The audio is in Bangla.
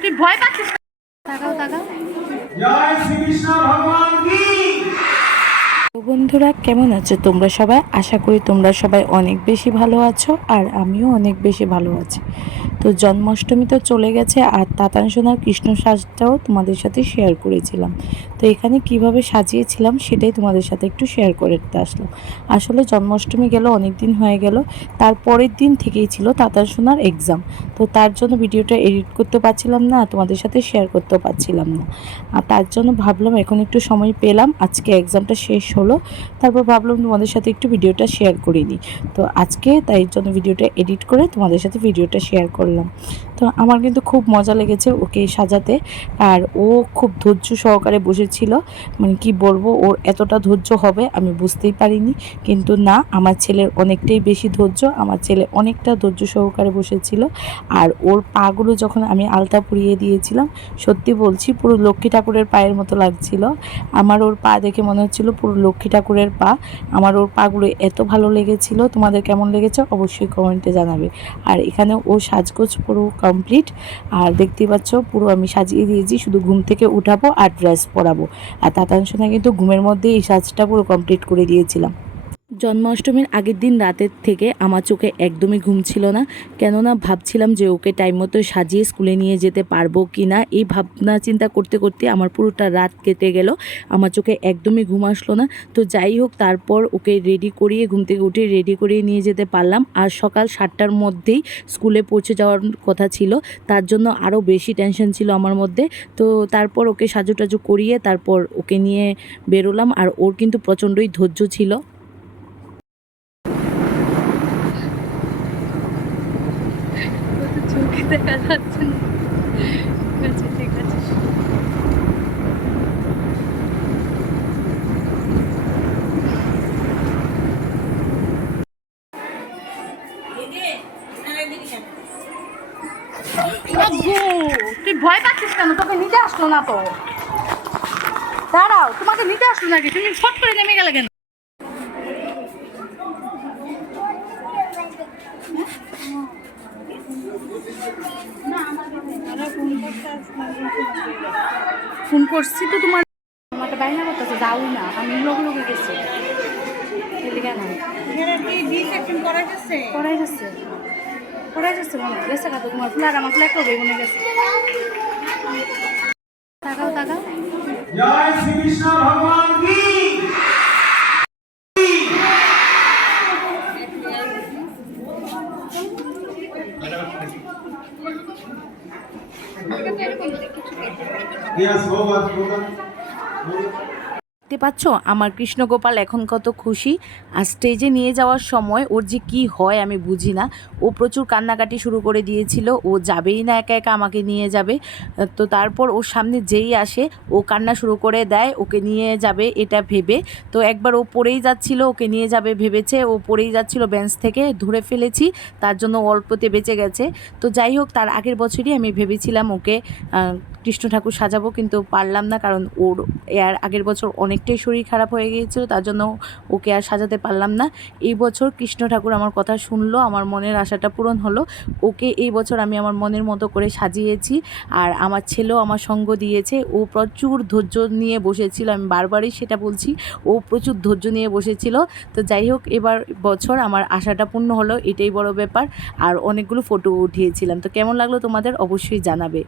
তুই ভয় পাচ্ছিস তাকাও তাকাও জয় শ্রীকৃষ্ণ ভগবান। কি তো বন্ধুরা, কেমন আছো তোমরা সবাই? আশা করি তোমরা সবাই অনেক বেশি ভালো আছো আর আমিও অনেক বেশি ভালো আছি। তো জন্মাষ্টমী তো চলে গেছে আর তাতান সোনার কৃষ্ণ সাজটাও তোমাদের সাথে শেয়ার করেছিলাম। তো এখানে কীভাবে সাজিয়েছিলাম সেটাই তোমাদের সাথে একটু শেয়ার করতে আসলাম। আসলে জন্মাষ্টমী গেল অনেক দিন হয়ে গেল, তারপরের দিন থেকেই ছিল তাতান সোনার এক্সাম তো তার জন্য ভিডিওটা এডিট করতে পারছিলাম না, তোমাদের সাথে শেয়ার করতেও পারছিলাম না। আর তার জন্য ভাবলাম এখন একটু সময় পেলাম, আজকে এক্সামটা শেষ হলো তারপর ভাবলাম তোমাদের সাথে একটু ভিডিওটা শেয়ার করে নিই তো আজকে তাই জন্য ভিডিওটা এডিট করে তোমাদের সাথে ভিডিওটা শেয়ার করলাম। তো আমার কিন্তু খুব মজা লেগেছে ওকে সাজাতে। আর ও খুব ধৈর্য সহকারে বসেছিল। মানে কি বলব, ওর এতটা ধৈর্য হবে আমি বুঝতেই পারিনি। কিন্তু না, আমার ছেলের অনেকটাই বেশি ধৈর্য। আমার ছেলে অনেকটা ধৈর্য সহকারে বসেছিল। আর ওর পাগুলো যখন আমি আলতা পুড়িয়ে দিয়েছিলাম, সত্যি বলছি পুরো লক্ষ্মী ঠাকুরের পায়ের মতো লাগছিল। আমার ওর পা দেখে মনে হচ্ছিল পুরো লক্ষ্মী ঠাকুরের পা। আমার ওর পাগুলো এত ভালো লেগেছিল। তোমাদের কেমন লেগেছে অবশ্যই কমেন্টে জানাবে। আর এখানে ও সাজগোজ পুরো কমপ্লিট আর দেখতে পাচ্ছ, পুরো আমি সাজিয়ে দিয়েছি। শুধু ঘুম থেকে উঠাবো আর ড্রেস পরাবো। আর তাতাংশনা কিন্তু ঘুমের মধ্যে এই সাজটা পুরো কমপ্লিট করে দিয়েছিলাম। জন্মাষ্টমীর আগের দিন রাতের থেকে আমার চোখে একদমই ঘুম ছিল না। কেননা ভাবছিলাম যে ওকে টাইম মতো সাজিয়ে স্কুলে নিয়ে যেতে পারব কি না এই ভাবনা চিন্তা করতে করতে আমার পুরোটা রাত কেটে গেল। আমার চোখে একদমই ঘুম আসলো না। তো যাই হোক, তারপর ওকে রেডি করিয়ে, ঘুম থেকে উঠে রেডি করিয়ে নিয়ে যেতে পারলাম। আর সকাল সাতটার মধ্যেই স্কুলে পৌঁছে যাওয়ার কথা ছিল। তার জন্য আরও বেশি টেনশন ছিল আমার মধ্যে। তো তারপর ওকে সাজু টাজু করিয়ে তারপর ওকে নিয়ে বেরোলাম। আর ওর কিন্তু প্রচণ্ডই ধৈর্য ছিল চোখে দেখা যাচ্ছে ঠিক আছে ঠিক আছে। তুই ভয় পাচ্ছিস কেন? তোকে নিতে আসলো না তো। দাঁড়াও, তোমাকে নিতে আসলো নাকি? তুমি ফট করে নেমে গেলে কেন? ফোন করছি তো তোমার। আমাকে বাইনা করতেছে যাও না। আমি লোক লোকে গেছি। করাই যাচ্ছে? করাই যাচ্ছে। মনে। গেছে কাতো তোমার ফ্ল্যাট আমার ফ্ল্যাট করবে মনে গেছে। তাকাও তাকাও। জয় শ্রীকৃষ্ণ ভগবান কি? Yes, over, over. দেখতে পাচ্ছ? আমার কৃষ্ণগোপাল এখন কত খুশি। আর স্টেজে নিয়ে যাওয়ার সময় ওর যে কি হয় আমি বুঝি না। ও প্রচুর কান্নাকাটি শুরু করে দিয়েছিল। ও যাবেই না একা একা আমাকে নিয়ে যাবে। তো তারপর ওর সামনে যেই আসে, ও কান্না শুরু করে দেয়, ওকে নিয়ে যাবে এটা ভেবে। তো একবার ও পড়েই যাচ্ছিল, ওকে নিয়ে যাবে ভেবেছে। ও পড়েই যাচ্ছিল বেঞ্চ থেকে, ধরে ফেলেছি। তার জন্য অল্পতে বেঁচে গেছে। তো যাই হোক, তার আগের বছরই আমি ভেবেছিলাম ওকে কৃষ্ণ ঠাকুর সাজাবো কিন্তু পারলাম না, কারণ ওর এর আগের বছর অনেকটাই শরীর খারাপ হয়ে গিয়েছিল, তার জন্য ওকে আর সাজাতে পারলাম না। এই বছর কৃষ্ণ ঠাকুর আমার কথা শুনলো, আমার মনের আশাটা পূরণ হলো, ওকে এই বছর আমি আমার মনের মতো করে সাজিয়েছি আর আমার ছেলেও আমার সঙ্গ দিয়েছে। ও প্রচুর ধৈর্য নিয়ে বসেছিল, আমি বারবারই সেটা বলছি, ও প্রচুর ধৈর্য নিয়ে বসেছিল। তো যাই হোক, এবার বছর আমার আশাটা পূর্ণ হলো, এটাই বড় ব্যাপার। আর অনেকগুলো ফটো উঠিয়েছিলাম, তো কেমন লাগল তোমাদের অবশ্যই জানাবে।